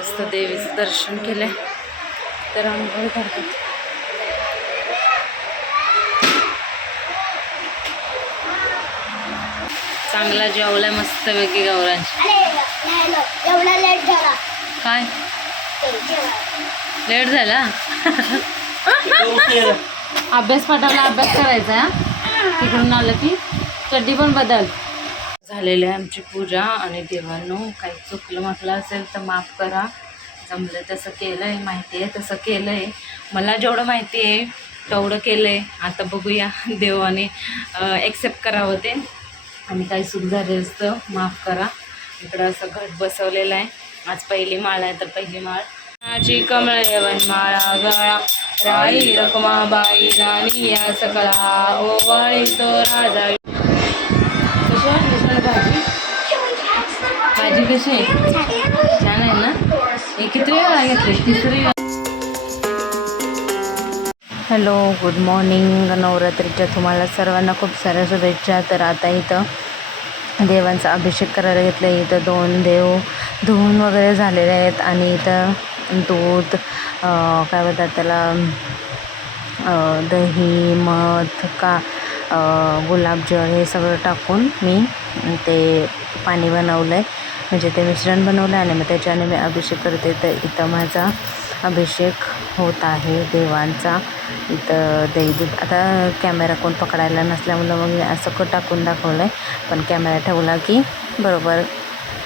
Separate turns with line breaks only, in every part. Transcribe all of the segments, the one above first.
मस्त देवीचं दर्शन केलंय. तर आंघोळ करतात चांगला जेवलाय मस्त पैकी गौरांश
एवढा लेट झाला.
काय? लेट झाला. अभ्यास पाठाला अभ्यास करायचा हा? तिकडून आलं की चड्डी पण बदल. झालेली आहे आमची पूजा आणि देवांनो काही चुकलं म्हटलं असेल तर माफ करा. जमलं तसं केलं आहे माहिती आहे तसं केलं आहे मला जेवढं माहिती आहे तेवढं केलं आहे आता बघूया देवाने ॲक्सेप्ट करावं ते. आणि काही चूक झाले असतं माफ करा. इकडं असं घट बसवलेलं आहे. आज पहिली माळ आहे तर पहिली माळ. माझी कमळ यवन माळा गळा राई रखमाबाई राणी या सकळा ओवाळी तो राजा. भाजी भाजी कशी आहे छान आहे ना? हे किती वेळा घेतली तिसरी हॅलो गुड मॉर्निंग नवरात्रीच्या तुम्हाला सर्वांना खूप साऱ्या शुभेच्छा. तर आता इथं देवांचा अभिषेक करायला घेतला. आहे इथं दोन देव धुवून वगैरे झालेले आहेत आणि इथं दूध काय म्हणतात त्याला दही मध का अं, गुलाबजल हे सगळं टाकून मी ते पाणी बनवलं आहे म्हणजे ते मिश्रण बनवलं आहे आणि मग त्याच्याने मी अभिषेक करते. तर इथं माझा अभिषेक होत आहे देवांचा. इथं दही आता कॅमेरा कोण पकडायला नसल्यामुळं मग मी असं टाकून दाखवलं आहे पण कॅमेरा ठेवला की बरोबर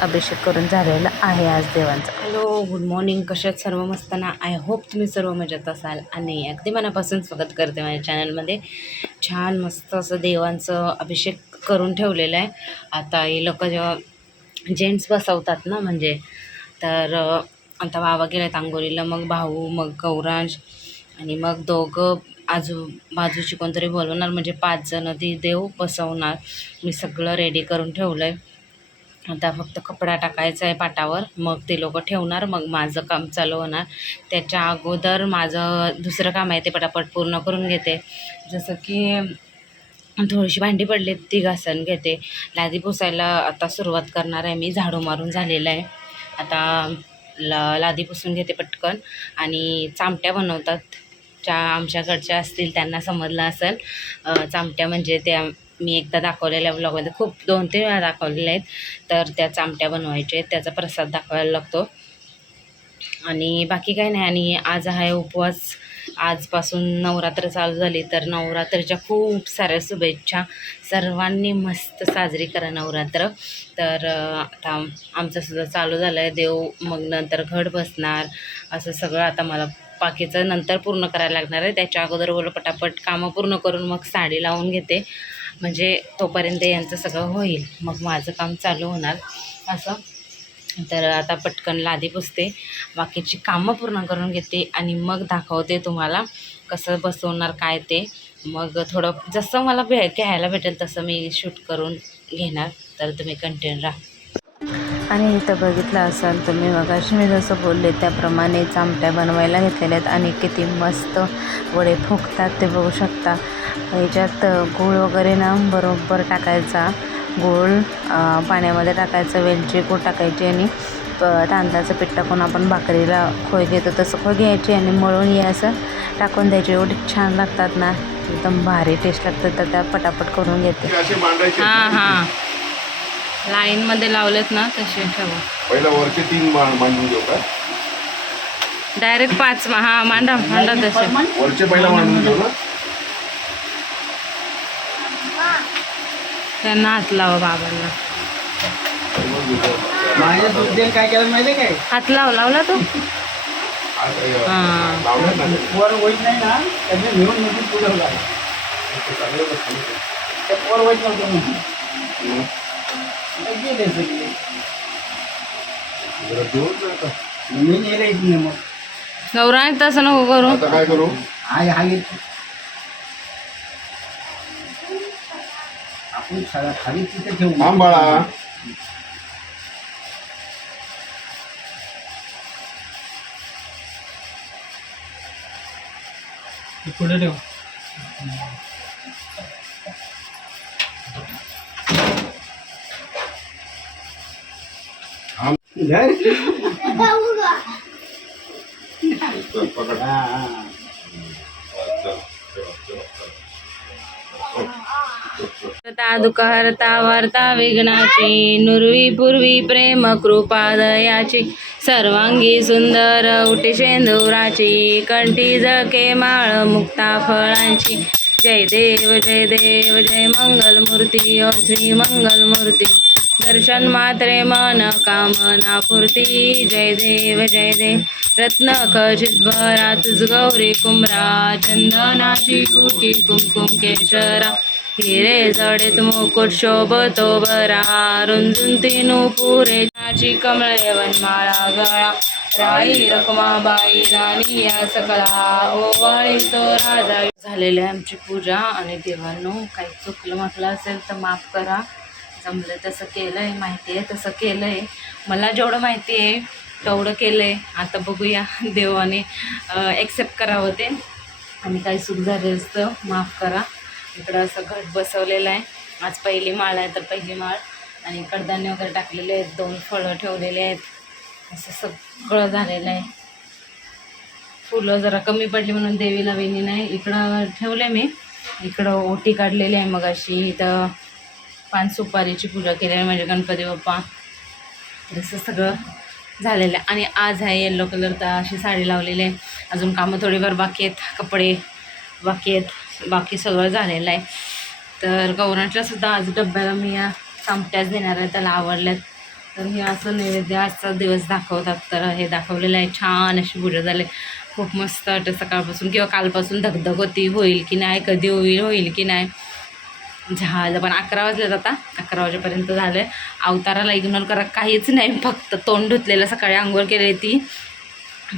अभिषेक करून झालेला आहे आज देवांचा. हॅलो गुड मॉर्निंग कशात सर्व मस्त ना आय होप तुम्ही सर्व मजेत असाल आणि अगदी मनापासून स्वागत करते माझ्या चॅनलमध्ये छान मस्त असं देवांचं अभिषेक करून ठेवलेलं आहे. आता हे लोक जेव्हा जेंट्स बसवतात ना म्हणजे तर आता बाबा आहेत आंघोळीला मग भाऊ मग गौरांश आणि मग दोघं आजू बाजूची कोणतरी बोलवणार म्हणजे पाच जण ती देव बसवणार. मी सगळं रेडी करून ठेवलं आहे आता फक्त कपडा टाकायचा आहे पाटावर. मग ते लोक ठेवणार मग माझं काम चालू होणार. त्याच्या अगोदर माझं दुसरं काम आहे ते पटापट पूर्ण करून घेते. जसं की थोडीशी भांडी पडली ती घासून घेते. लादी पुसायला आता सुरुवात करणार आहे मी झाडू मारून झालेलं आहे. आता ला लादी पुसून घेते पटकन. आणि चामट्या बनवतात. ज्या आमच्याकडच्या असतील त्यांना समजलं असेल. चामट्या म्हणजे त्या मी एकदा दाखवलेल्या ब्लॉगमध्ये खूप दोन तीन वेळा दाखवलेल्या आहेत. तर त्या चामट्या बनवायच्या आहेत. त्याचा प्रसाद दाखवायला लागतो. आणि बाकी काही नाही. आणि आज आहे उपवास. आजपासून नवरात्र चालू झाली. तर नवरात्रीच्या खूप साऱ्या शुभेच्छा. सर्वांनी मस्त साजरी करा नवरात्र. तर आता आमचंसुद्धा चालू झालं आहे देव मग नंतर घट बसणार. असं सगळं आता मला बाकीचं नंतर पूर्ण करायला लागणार आहे. त्याच्या अगोदर बोल पटापट कामं पूर्ण करून मग साडी लावून घेते. म्हणजे तोपर्यंत यांचं सगळं होईल. मग माझं काम चालू होणार. असं. तर आता पटकन लादी पुसते. बाकीची कामं पूर्ण करून घेते आणि मग दाखवते तुम्हाला कसं बसवणार काय ते. मग थोडं जसं मला भे घ्यायला भेटेल तसं मी शूट करून घेणार. तर तुम्ही कंटेन राहा. आणि इथं बघितलं असाल तुम्ही मगाशी मी जसं बोलले त्याप्रमाणे चामट्या बनवायला घेतलेल्या आहेत आणि किती मस्त वडे फुगतात ते बघू शकता. ह्याच्यात गूळ वगैरे ना बरोबर टाकायचा. गूळ पाण्यामध्ये टाकायचं वेलची पूड टाकायची आणि प- तांदळाचं पीठ टाकून आपण भाकरीला खोय घेतो तसं खोय घ्यायची आणि मळून हे असं टाकून द्यायची. एवढी छान लागतात ना एकदम भारी टेस्ट लागतात तर त्या पटापट करून घेते. हां हां. लाईनमध्ये लावलेत ना तसे ठेवा.
पहिला वरचे तीन मांडून घेऊ का?
डायरेक्ट पाच मा- हा मांडा मांडा तसे.
वरचे पहिला मांडून घेऊ ना?
त्यांना हात लावा बाबांना.
माझ्या काय केलं माहिती आहे काय?
हात लाव लावला हां.
वर नाही ना त्यांनी घेऊन निघून वर नव्हतं. ते गेले सगळे
जरा.
मी नेले इथनं मग.
गौरा तसं नको करू.
आता काय करू?
हाय हाय आपण खाली खाली तिथे ठेवू.
थांब बाळा.
पुढे ठेव.
दुःखहर्ता वार्ता विघ्नाची नुरवी पूर्वी प्रेम कृपा दयाची. सर्वांगी सुंदर उटी शेंदुराची कंठी जके माळ मुक्ता फळांची. जय देव जय देव जय मंगलमूर्ती ओ श्री मंगलमूर्ती. दर्शन मात्रे मन कामना पूर्ती. जय देव जय देव रत्न खचित तुझ गौरी कुमरा चंदनाची कुटी कुमकुम केशरा. हिरे जडेत मुकुट शोभतो बरा. रुंजून तिनू पुरे नाची कमळे वनमाळा गळा. राई रखमाबाई राणी या सकला ओवाळी तो राजा. झालेली आहे आमची पूजा. आणि देवांनो काही चुकलं म्हटलं असेल तर माफ करा. जमलं तसं केलं आहे माहिती आहे तसं केलं आहे मला जेवढं माहिती आहे तेवढं केलं आहे आता बघूया देवाने ॲक्सेप्ट करावं ते. आणि काही सुख झाले असतं माफ करा. इकडं असं घट बसवलेलं आहे. आज पहिली माळ आहे तर पहिली माळ. आणि कडधान्य वगैरे टाकलेले आहेत दोन फळं ठेवलेले आहेत. असं सगळं झालेलं आहे. फुलं जरा कमी पडली म्हणून देवीला वेणी नाही. इकडं ठेवले मी. इकडं ओटी काढलेली आहे मग अशी इथं पान सुपारीची पूजा केलेली आहे म्हणजे गणपती बाप्पा. तर असं सगळं झालेलं आहे. आणि आज आहे येल्लो कलरचा अशी साडी लावलेली आहे. अजून कामं थोडीफार बाकी आहेत कपडे बाकी आहेत बाकी सगळं झालेलं आहे. तर गौरांच्या सुद्धा आज डब्याला मी या चामट्याच देणार आहे त्याला आवडल्यात. तर हे असं नैवेद्य आजचा दिवस दाखवतात. तर हे दाखवलेलं आहे छान अशी पूजा झाली. खूप मस्त वाटतं सकाळपासून किंवा कालपासून धगधग होती होईल की नाही कधी होईल होईल की नाही. झालं. पण अकरा वाजलेत आता. अकरा वाजेपर्यंत झालं आहे अवताराला इग्नोर करा. काहीच नाही. फक्त तोंड धुतलेलं सकाळी आंघोळ केली ती.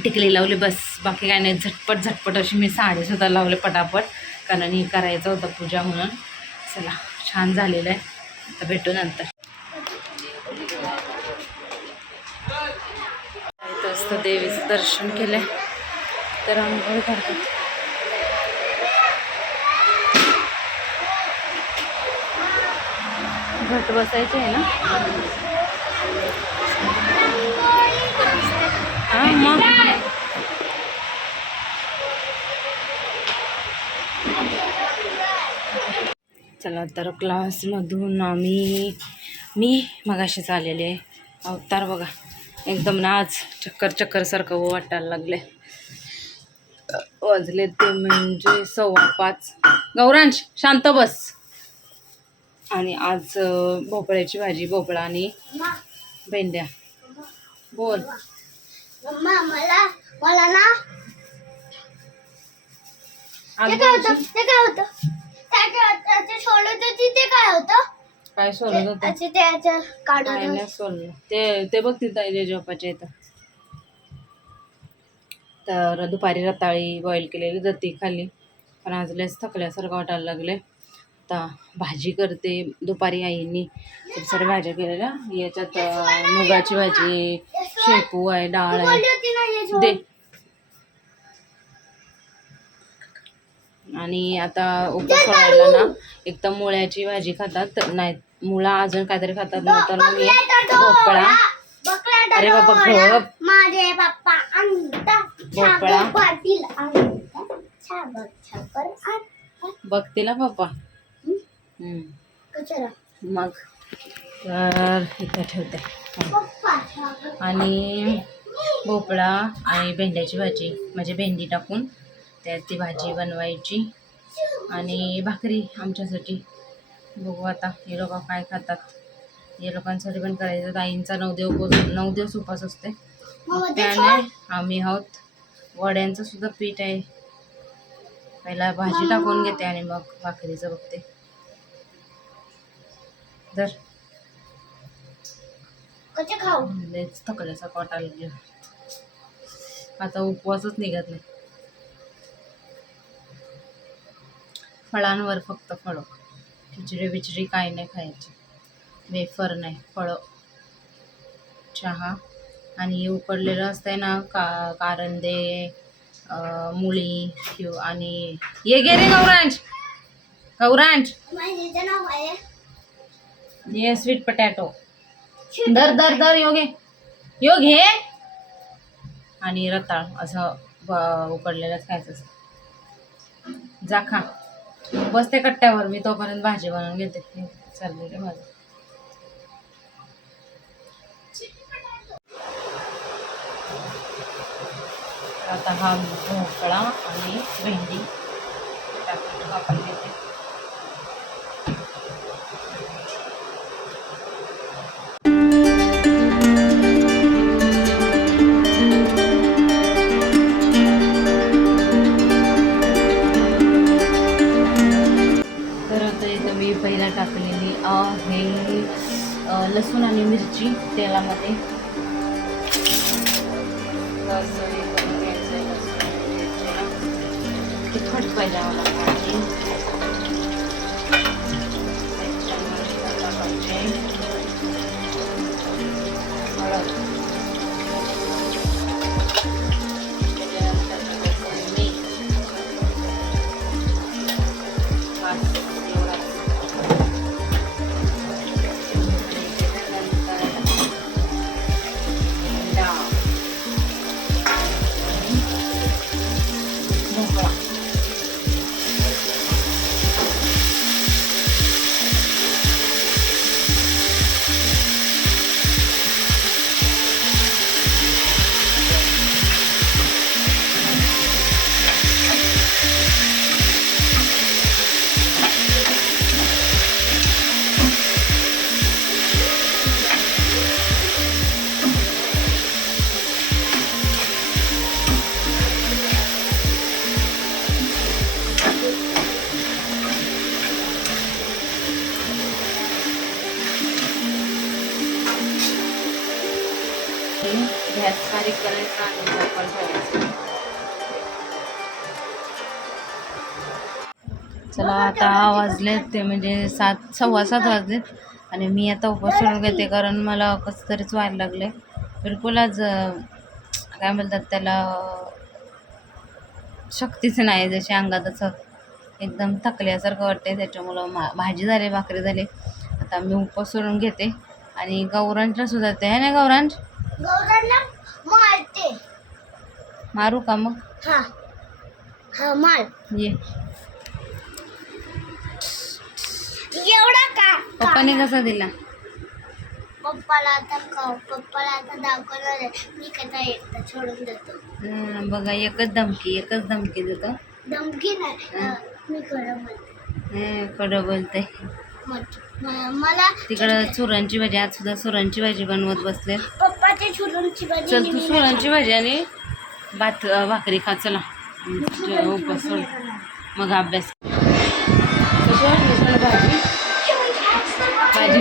टिकली लावली बस. बाकी काय नाही. झटपट झटपट अशी मी साडीसुद्धा लावले पटापट. कारण हे करायचं होतं पूजा म्हणून. चला छान झालेलं आहे. आता भेटू नंतर. देवीचं दर्शन केलं तर आंघोळ करतो घट बसायचे आहे ना? हा मग? चला तर क्लासमधून आम्ही मी मगाशीच आलेले अवतार बघा एकदम ना आज चक्कर चक्करसारखं वाटायला लागले वाजले ते म्हणजे सव्वा पाच. गौरांश शांत बस. आणि आज भोपळ्याची भाजी भोपळा आणि भेंड्या. बोल.
मम्मा मला मला ना ते काय होतं? ते काय होतं? त्याच्या ते काय होतं?
काय होतं?
काढून
नाही ते ते बघ तिथं आहे जेजोपाच्या इथं. तर दुपारी रताळी बॉईल केलेली जाते खाली पण आज लयच थकल्यासारखं वाटायला लागले आता भाजी करते दुपारी आईनी. खूप साऱ्या भाज्या केलेल्या. याच्यात मुगाची भाजी शेपू आहे डाळ आहे.
ना
दे. आणि आता उपवास सोडायला ना एक तर मुळ्याची भाजी खातात नाही मुळा अजून काहीतरी खातात नंतर मग मी भोपळा. अरे बाबा, गप.
माझे
भोपळा. बघ तिला हम्म.
कचरा.
मग तर इथं ठेवते. आणि भोपळा आणि भेंड्याची भाजी. म्हणजे भेंडी टाकून त्यात ती भाजी बनवायची. आणि भाकरी आमच्यासाठी. बघू आता हे लोक काय खातात. हे लोकांसाठी पण करायचं. आईंचा नऊ दिवस नऊ दिवस उपास असते त्याने आम्ही आहोत. वड्यांचं सुद्धा पीठ आहे. पहिला भाजी टाकून घेते आणि मग भाकरीचं बघते. तर
कसे खाऊ.
लयच थकल्याचा वाटायला लागलं आता उपवासच निघत नाही. फळांवर फक्त फळं. खिचडी बिचडी काही नाही खायची. वेफर नाही फळं. चहा. आणि हे उकडलेलं असतंय ना का कारंदे मुळी किंवा आणि ये गे रे गौरांश. गौरांश.
माझे नाव आहे.
ये स्वीट पटॅटो दर दर दर योगे. योग. हे आणि रताळ असं उकडलेलंच खायचं असतं. जा खा. बसते कट्ट्यावर मी तोपर्यंत भाजी बनवून घेते. चाललेलं माझं. आता हा भोपळा आणि भेंडी. टाकून कापून घेते. मी पहिला टाकलेली आहे लसूण आणि मिरची तेलामध्ये. असं हे मला पाहिजे चला आता वाजलेत ते म्हणजे सात सव्वा सात वाजलेत. आणि मी आता सोडून घेते कारण मला कसं तरीच व्हायला लागले बिलकुल आज काय बोलतात त्याला शक्तीच नाही जशी अंगात असं एकदम थकल्यासारखं वाटते त्याच्यामुळं मा भाजी झाली भाकरी झाली. आता मी उपवास सोडून घेते. आणि गौरांच्या सुद्धा ते आहे ना गौरांश मारू का मग?
हा. हा मार.
ये. पप्पाने कसा दिला?
पप्पाला आता क- पप्पाला आता दाखवणार आहे. मी कसा एकटा सोडून देतो.
हं, बघा एकच धमकी एकच धमकी देतो.
धमकी नाही. मी खरं म्हणते
हं, बोलते.
म- मला
तिकडं सुरांची भाजी आज सुद्धा सुरांची भाजी बनवत बसले.
पप्पाच्या छोटूंची भाजी
चल तू सुरांची भाजी आणि भात भाकरी खा. चला. जे उपवास सोड. मग अभ्यास कशी वाटली तुला भाजी भाजी?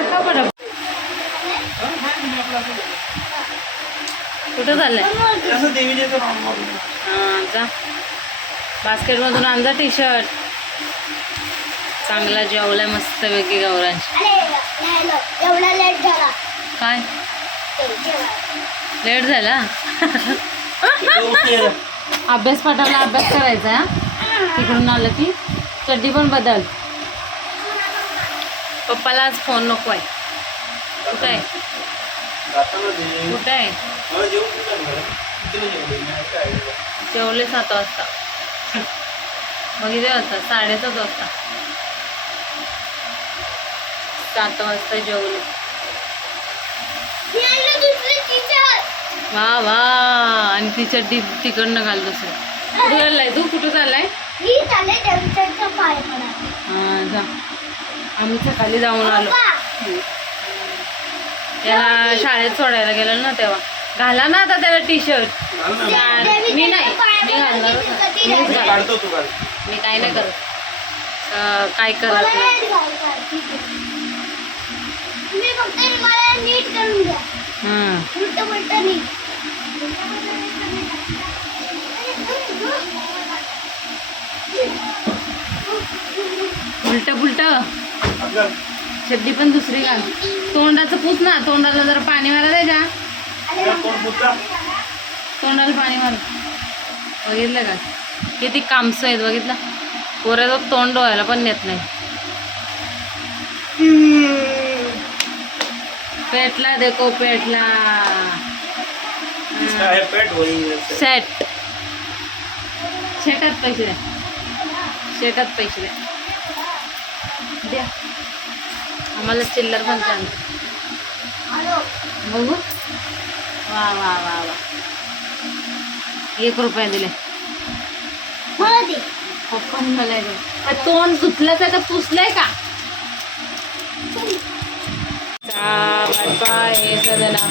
बरं. कुठं चाललंय? हां जा. बास्केटमधून आणजा टी शर्ट चांगला जेवलाय गौरांश.
एवढा लेट झाला.
काय. लेट झाला? अभ्यास पाठाला अभ्यास करायचा हा? तिकडून आलं की चड्डी पण बदल. पप्पाला आज फोन नको आहे. कुठं आहे? कुठं आहे? जेवले सात वाजता. बघितले वाजता साडेसात वाजता. सात वाजता जेवले. वा वा. आणि ती चड्डी तिकडनं घाल दुसरं कुठं चाललाय तू? कुठं चाललाय? जा. आम्ही खाली जाऊन आलो. त्याला शाळेत सोडायला गेलं ना तेव्हा. घाला ना आता त्याला टी शर्ट मी नाही मी घालणार मी काय नाही करत. काय करत
उलट
पुलट चड्डी पण दुसरी घाल. तोंडाचं पूस ना तोंडाला जरा पाणी मारा द्यायच्या तोंडाला पाणी मार. बघितलं का? किती कामसं आहेत बघितलं? पोऱ्याचं तोंड डोळ्याला पण नेत नाही. पेटला देखो पेटला. सेट शेटात पैसे द्या. शेटात पैसे द्या. द्या. आम्हाला चिल्लर पण छान. बघू. वा वा वा वा. एक रुपया दिले. पप्पा. आ, तोंड धुतलंच आहे का पुसलंय का? पाय सदना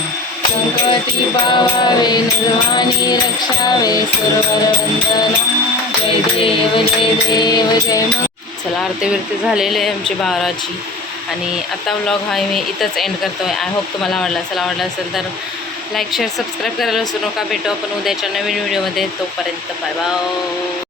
संकटी पावावे निर्वाणी रक्षावे सुरवर वंदना. जय देव जय देव जय मग. चला आरती विरती झालेली आहे आमची बाराची. आणि आत्ता व्लॉग हा मी इथंच एंड करतो आहे आय होप तुम्हाला आवडला असेल आवडला असेल तर लाईक शेअर सबस्क्राईब करायला विसरू नका. भेटू आपण उद्याच्या नवीन व्हिडिओमध्ये तोपर्यंत बाय बाय